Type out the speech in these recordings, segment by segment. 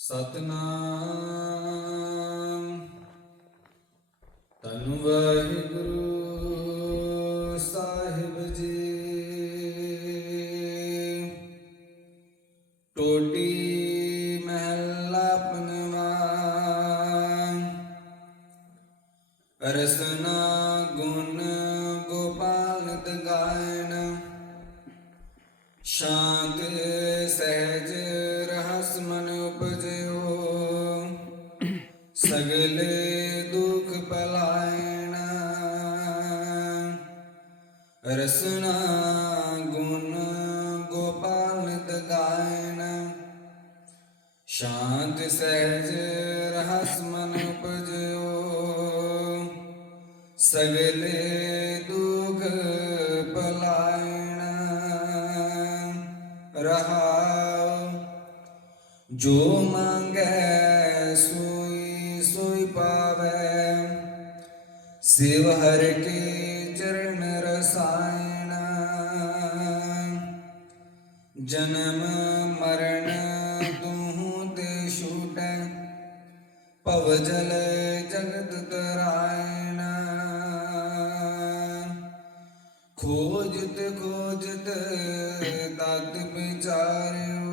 ਸਤਨਾਮ। ਤਨ ਵਾਹਿਗੁਰੂ ਸਾਹਿਬ ਜੀ। ਟੋਟੀ ਮਹਿਲਾ ਪਨਵਾ ਰਸਨਾ ਗੁਣ ਗੋਪਾਲ ਗਾਇਨ ਸ਼ਾਂਤ ਸਹਿਜ उपजयो सगले दुख पलायण रसना गुण गोपाल दगायण शांत सहज रहस मन उपजयो। सगले दुख पलायण रहा ਜੋ ਮੰਗੈ ਸੋਈ ਸੋਈ ਪਾਵੈ। ਸਿਵ ਹਰ ਕੇ ਚਰਨ ਰਸਾਇਣ। ਜਨਮ ਮਰਨ ਤੂੰ ਤੇ ਛੂਟੈ, ਭਵ ਜਲ ਜਗਤ ਤਰਾਇਣ। ਖੋਜਤ ਖੋਜਤ ਤਤ ਵਿਚਾਰਿਓ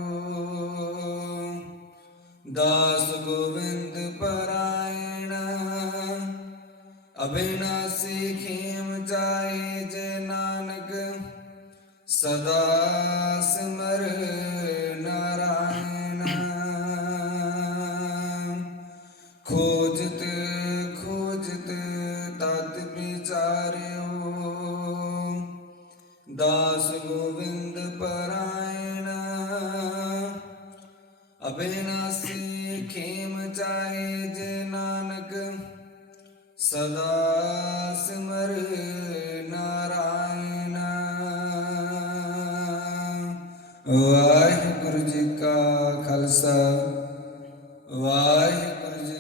ਦਾਸ ਗੋਵਿੰਦ ਪਰਾਇਣ ਅਬਿਨਾਸੀ ਖੇਮ ਚਾਏ ਜੇ ਨਾਨਕ ਸਦਾ ਸਿਮਰ ਨਾਰਾਇਣ ਖੋਜਤ ਖੋਜਤ ਤਤ ਵਿਚਾਰਿਓ ਦਾਸ ਗੋਵਿੰਦ ਪਰਾਇਣ ਅਬਿਨਾਸੀ ਖੇਮ ਚਾਏ ਜੇ ਨਾਨਕ ਸਦਾ ਸਿਮਰ ਨਾਰਾਇਣ। ਵਾਹਿਗੁਰੂ ਜੀ ਕਾ ਖਾਲਸਾ ਵਾਹਿਗੁਰੂ ਜੀ